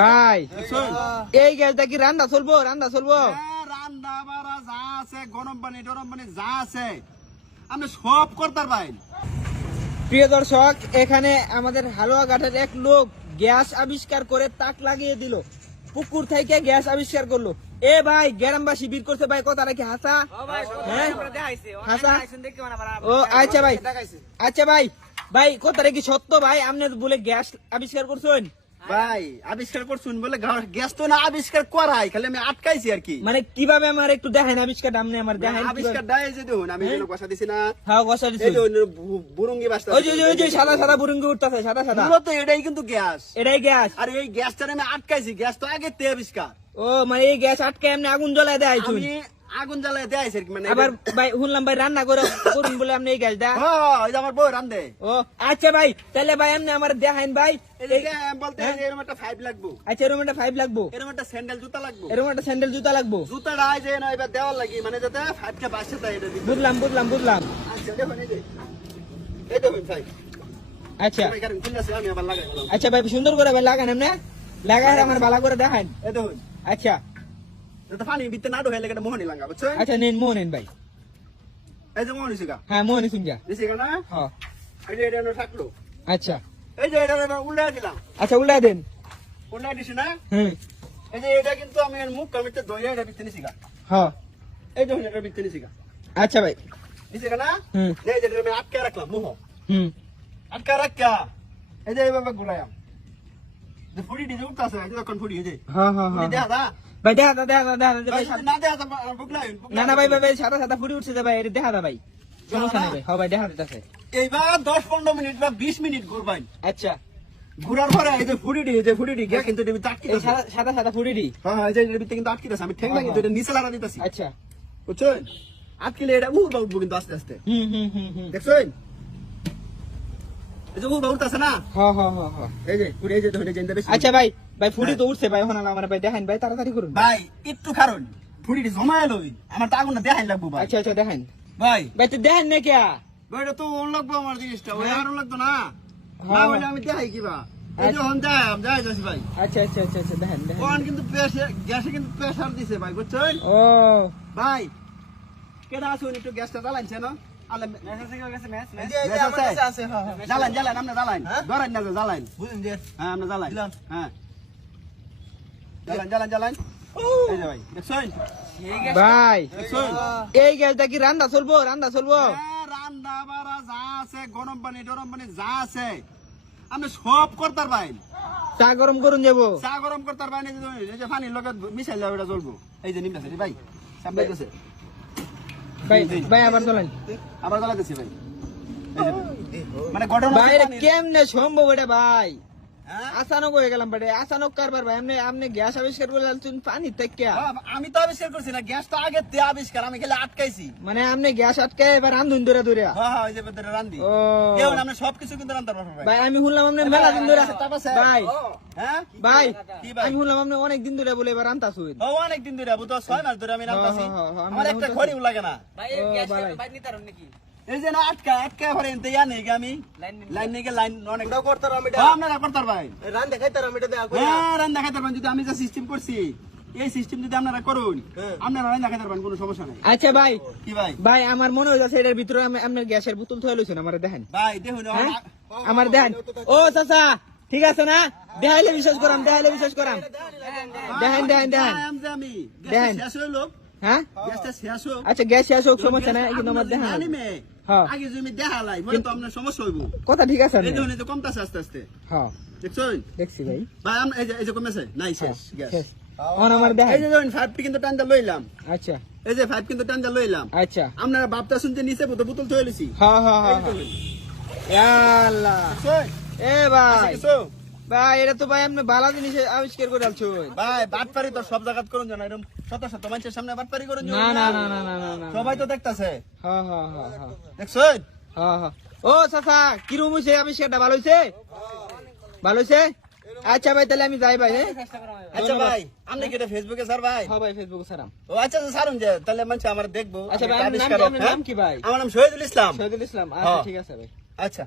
ভাই এই গ্যাসটা কি রান্না চলবো? রান্না চলবো, রান্না বাড়া যা আছে, গরম পানি টরম পানি যা আছে আপনি সব করতে পারেন। প্রিয় দর্শক, এখানে আমাদের হালুয়া ঘাটের এক লোক গ্যাস আবিষ্কার করে তাক লাগিয়ে দিল। পুকুর থেকে গ্যাস আবিষ্কার করলো। এ ভাই গ্রামবাসী বীর করছে ভাই, কথা নাকি হাসা? হাসা? ও আচ্ছা ভাই, আচ্ছা ভাই, ভাই কথাটা কি সত্য ভাই? আপনি বলে গ্যাস আবিষ্কার করছেন? ভাই আবিষ্কার করছুন বলে গ্যাস তো না আবিষ্কার করাই, খালি আমি আটকাইছি আর কি। মানে কিভাবে আমার একটু দেখেন আবিষ্কার, আপনি আমার দেখেন আবিষ্কার দেয় যে দেখুন আমি যেন বসা দিছি না। হ্যাঁ বসা দিছি। এই যে বুরুঙ্গি বাসটা, ওই যে সাদা সাদা বুরুঙ্গি উঠতাছে, সাদা সাদা। মূলত এটাই কিন্তু গ্যাস, এটাই গ্যাস। আর এই গ্যাসটা আমি আটকাইছি। গ্যাস তো আগে তে আবিষ্কার। ও মানে এই গ্যাস আটকে এমনি আগুন জ্বলায় দেয়? আমি আগুন জ্বালায় দেয়াইছি আর কি। মানে আবার ভাই শুনলাম ভাই রান্না করে করুন বলে আপনি এই গ্যাসটা? হ্যাঁ, এই যে আমার বউ রান্ধে। ও আচ্ছা ভাই, তাহলে ভাই এমনি আমার দেখাইন ভাই। এই যে বলতে এরকম একটা 5 লাগবো। আচ্ছা এরকম একটা 5 লাগবো, এরকম একটা স্যান্ডেল জুতা লাগবো, এরকম একটা স্যান্ডেল জুতা লাগবো। জুতাটা যে না এবার দেওয়ার লাগি, মানে যাতে 5 টা বাসে তাই এটা দিতে। বুঝলাম বুঝলাম বুঝলাম। আচ্ছা দেখুন এই যে এই দেখুন ভাই। আচ্ছা আমি কারণ খুললাছে, আমি আবার লাগাই দিলাম। আচ্ছা ভাই সুন্দর করে ভাই লাগান, এমনি লাগাই আমার ভালো করে দেখান। এই দেখুন, আচ্ছা এটা পানি ভিতরে না ঢোকে লাগে মোহনি লাগা, বুঝছেন? আচ্ছা নিন মোহ নিন ভাই। এই যে মোহনি শিখা, হ্যাঁ মোহ নিছুন যা। দিছি না? হ্যাঁ এই যে এটা না থাকলো। আচ্ছা এই যে এটা না উল্টা দিলাম, আচ্ছা উল্টা দেন। উল্টা দিছি না? হুম এই যে এটা কিন্তু আমি এর মুখ কামিতে দইয়া এটা ভিতরে শিখা। হ্যাঁ এই দেখুন এটা ভিতরে শিখা। আচ্ছা ভাই। দিছি না? হুম এই যে এটা আমি আটকে রাখলাম মোহ। হুম আটকা রাখা। এই যে এইভাবে ঘুরাইলাম। যে ফুড়ি দিয়ে উঠতাছে, এই যে কোন ফুড়ি এই যে। হ্যাঁ হ্যাঁ ফুড়ি দেখা দা। ভাই দেখা দা দেখা দা ভাই ভাই। না দেখা দা বুকলাই। না না ভাই ভাই ভাই সাদা সাদা ফুটি উঠছে ভাই, এটা দেখা দা ভাই, সমস্যা নেই ভাই। হ্যাঁ ভাই দেখা দিতেছে। এইবার 10-15 মিনিট বা 20 মিনিট ঘুরবাই। আচ্ছা ঘুরার পরে এই যে ফুড়ি গিয়া কিন্তু এটা আটকে এই আছে। সাদা সাদা ফুটি দি। হ্যাঁ হ্যাঁ, এই যে এর ভিতরে কিন্তু আটকে আছে। আমি ঠেং লাগি এটা নিচে লাগা দিতাছি। আচ্ছা বুঝছেন? আটকেলে এটা উঠবো কিন্তু আস্তে আস্তে। হুম হুম হুম হুম দেখছেন? এই যে উঠতাছে না? হ্যাঁ হ্যাঁ হ্যাঁ হ্যাঁ। এই যে ফুড়ি এই যে ধরে যেতে বেশি। আচ্ছা ভাই ভাই ফুটি তো উঠছে ভাই, এখন আমার ভাই দেখান ভাই, তাড়াতাড়ি করুন ভাই একটু কারণ ফুড়িটি জমায় লই, আমার তো আগুনটা দেখাই লাগবো ভাই। আচ্ছা আচ্ছা দেখান ভাই ভাই, তো দেখেন না কে? ওইটা তো ওর লাগবো আমার জিনিসটা, ওই আর লাগতো না। না হ্যাঁ। হলে আমি দেখাই কিবা। এই যে হন যাই যাচ্ছি ভাই। আচ্ছা আচ্ছা আচ্ছা আচ্ছা দেখেন দেখেন। কোন কিন্তু গ্যাসে কিন্তু প্রেসার দিছে ভাই, বুঝছেন? ও ভাই কেডা আসুন একটু গ্যাসটা জ্বালাইছে না? আলে জ্বালান আপনি জ্বালান, ধরেন না জ্বালান, বুঝলেন যে? হ্যাঁ আপনি জ্বালান, হ্যাঁ জ্বালান। এই যে ভাই দেখছেন? ভাই দেখছেন? এই গ্যাসটা কি রান্না চলবো? রান্না চলবো? রান্না বাড়া যা আছে, গরম পানি টরম পানি যা আছে আপনি সব করতে পারেন। চা গরম করুন যাবো? চা গরম করতে পারেন, এই যে পানির লগে মিশাই যাবে ওটা জ্বলবো। এই যে নিমটা ভাই সামনে গেছে ভাই ভাই আবার চলেন। আবার জ্বালাতেছি ভাই। এই যে মানে ঘটনা ভাই এটা কেমনে সম্ভব এটা ভাই? হ্যাঁ? আচানক হয়ে গেলাম ভাই, আচানক কারবার ভাই। আপনি গ্যাস আবিষ্কার করে আনছেন পানি থেকে? আমি তো আবিষ্কার করছি না, গ্যাস তো আগে তে আবিষ্কার, আমি খেলে আটকাইছি। মানে আপনি গ্যাস আটকে এবার রান্ধুন ধরে ধরে? হ্যাঁ হ্যাঁ, ওই যে ভিতরে রান্ধি। ও কেমন আপনি সবকিছু কিন্তু রান্ধতে পারবেন ভাই। ভাই আমি শুনলাম আপনি মেলা দিন ধরে ভাই হ্যাঁ ভাই কি ভাই? আমি শুনলাম আপনি অনেক দিন ধরে বলে এবার রান্তাছুন। ও অনেক দিন ধরে, বুঝতো 6 মাস ধরে আমি রান্ধতাছি। হ্যাঁ, হ্যাঁ, আমার একটা ঘড়িও লাগে না। এই যে না আটকা ভরে এনতে নেই আমি লাইন নেই লাইন অনেক দাও করতে পারো। আমি আপনারা করতে পারবেন, রান দেখাইতে পারো। আমি এটা দেখা করি। হ্যাঁ রান দেখাইতে পারবেন, যদি আমি যা সিস্টেম করছি এই সিস্টেম যদি আপনারা করুন, আপনারা রান দেখাইতে পারবেন, কোনো সমস্যা নাই। আচ্ছা ভাই কি ভাই? ভাই আমার মনে হচ্ছে এটার ভিতরে আপনার গ্যাসের বোতল থয়ে লইছেন, আমার দেখেন ভাই দেখুন আমার দেখেন। ও চাচা ঠিক আছে না? দেখাইলে বিশ্বাস করাম, দেখাইলে বিশ্বাস করাম। দেখেন দেখেন দেখেন আমি দেখেন। শেষ হইলো। হ্যাঁ গ্যাসটা শেষ হোক। আচ্ছা গ্যাস শেষ হোক, সমস্যা নাই, কিন্তু আমার দেখেন হ্যাঁ আগে যদি দেখালাই বলে তো আপনার সমস্যা হইব। কথা ঠিক আছে। এই দেখুন এই তো কমতাছে আস্তে আস্তে, হ্যাঁ দেখছেন? দেখছি ভাই। ভাই এই যে কমেছে নাই শেষ গ্যাস। শেষ এখন আমার দেখেন। এই যে দেখুন 5 কিন্তু টানটা লইলাম। আচ্ছা এই যে 5 কিন্তু টানটা লইলাম। আচ্ছা আপনারা বাপটা শুনতে নিচে বোতল থয়ে লইছি। হ্যাঁ হ্যাঁ হ্যাঁ আল্লাহ। এ ভাই ভাই এটা তো ভাই আপনি ভালো জিনিস আবিষ্কার করে আলছেন ভাই। বাটপারি তো সব জায়গা করুন জানা, এরকম শত শত মানুষের সামনে বাটপারি করুন না না না না না না। সবাই তো দেখতাছে। হ্যাঁ হ্যাঁ হ্যাঁ হ্যাঁ দেখছেন? হ্যাঁ হ্যাঁ। ও চাচা কিরম হয়েছে আবিষ্কারটা? ভালো হয়েছে? ভালো হয়েছে? আচ্ছা ভাই তাহলে আমি যাই ভাই। হ্যাঁ আচ্ছা ভাই আপনি কি এটা ফেসবুকে স্যার ভাই? হ্যাঁ ভাই ফেসবুকে ছাড়াম। ও আচ্ছা সারুন যে তাহলে মানুষ আমার দেখবো। আচ্ছা ভাই আপনার নাম কি ভাই? আমার নাম শহীদুল ইসলাম। শহীদুল ইসলাম। আচ্ছা ঠিক আছে ভাই। আচ্ছা।